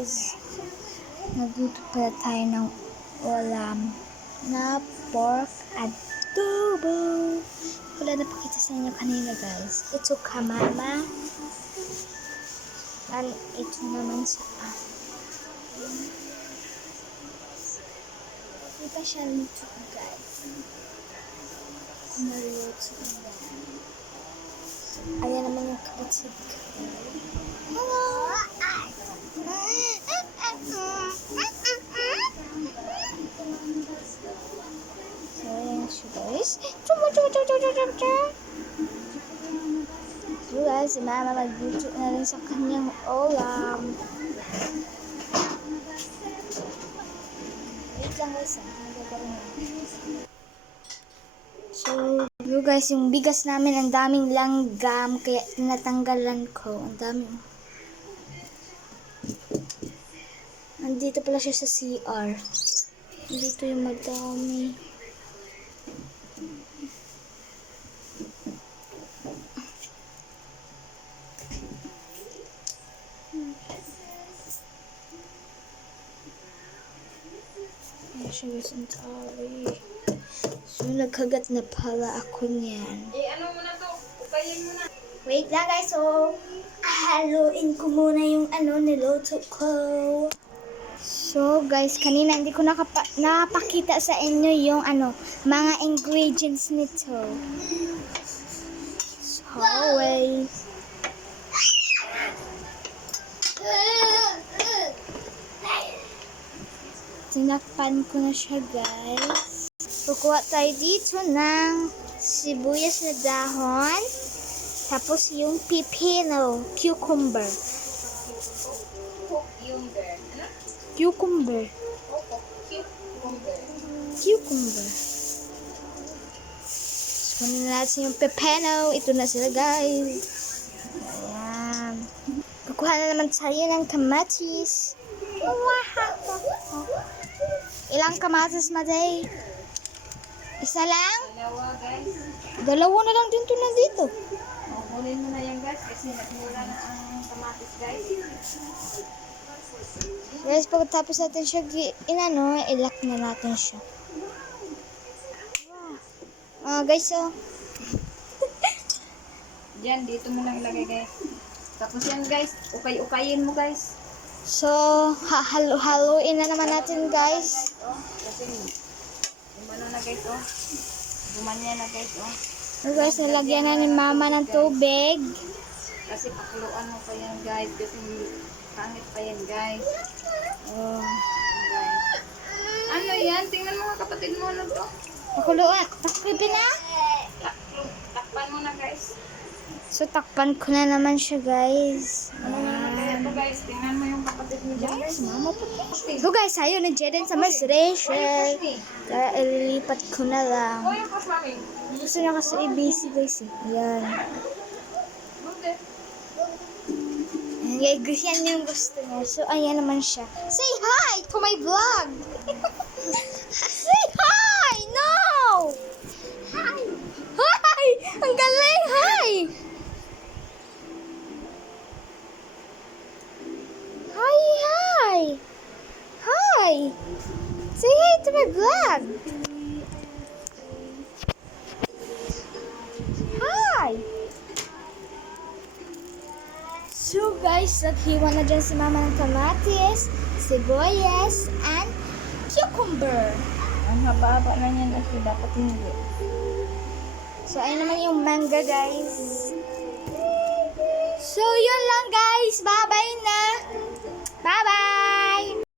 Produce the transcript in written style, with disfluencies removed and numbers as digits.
guys, nagluto pala tayo ng ulam na pork adobo. Wala na pakita sa inyo kanina guys. Ito kamama. And ito naman sa Hindi pa siya luto guys. Naluto na. Ayan naman yung kapatid ko. Hello! So, ayan siya guys. So guys, si mama magluto na rin sa kanyang ulam. Wait lang guys, So guys, yung bigas namin, ang daming langgam, kaya tinatanggalan ko. Ang daming. Nandito pala siya sa CR. Dito yung madami. Ayan siya guys, ang tali. So, nagkagat na pala ako niyan. Ano mo na to? Upayin mo na. Wait lang guys, so haluin ko muna yung niluto ko. So guys, kanina hindi ko napakita sa inyo yung mga ingredients nito. So wait. Tinakpan ko na siya guys. Kukuha tayo dito ng sibuyas na dahon. Tapos yung pipino, cucumber. Cucumber. Cucumber. So, kunin natin yung pipino. Ito na sila guys. Ayan. Kukuha na naman tayo ng kamatis. Ilang kamatis, Maday? Isa lang? Dalawa guys. Dalawa na lang din to na dito. Kunin mo na yan guys kasi nagmula na ang kamatis guys. Guys, pagkatapos natin siya ilak na natin siya. Guys, Diyan, dito mo lang ilagay guys. Tapos yan guys, ukay-ukayin mo guys. So, haluin na naman natin guys. Kasi gumano na guys Gumanya na guys So guys, nalagyan na ni mama ng tubig. Kasi pakuluan mo pa yan guys. Kasi pangit pa yan guys. Guys. Ano yan? Tingnan mo mga kapatid mo na to. Pakuluan. Takpipin na? Takpan mo na guys. So, takpan ko na naman siya guys. Ano naman kaya ito guys? Tingnan mo yung kapatid mo dyan guys. Mama po. So guys, ayaw na Jeden sa mas Rachel. Kaya ililipat ko na lang. O yung pas mami. Gusto niya kasi i-busy guys eh. Ayan. Ayan guys, yan yung gusto niya. So, ayan naman siya. Say hi to my vlog! Say hi! No! Hi! Hi! Ang galing! Hi! Hi! Hi! Hi! Say hi to my vlog! Hi! So guys, naghiwa na dyan si mama ng kamatis, sibuyas, and cucumber. Ang haba-haba na yan kasi dapat hindi. So ayun naman yung mangga guys.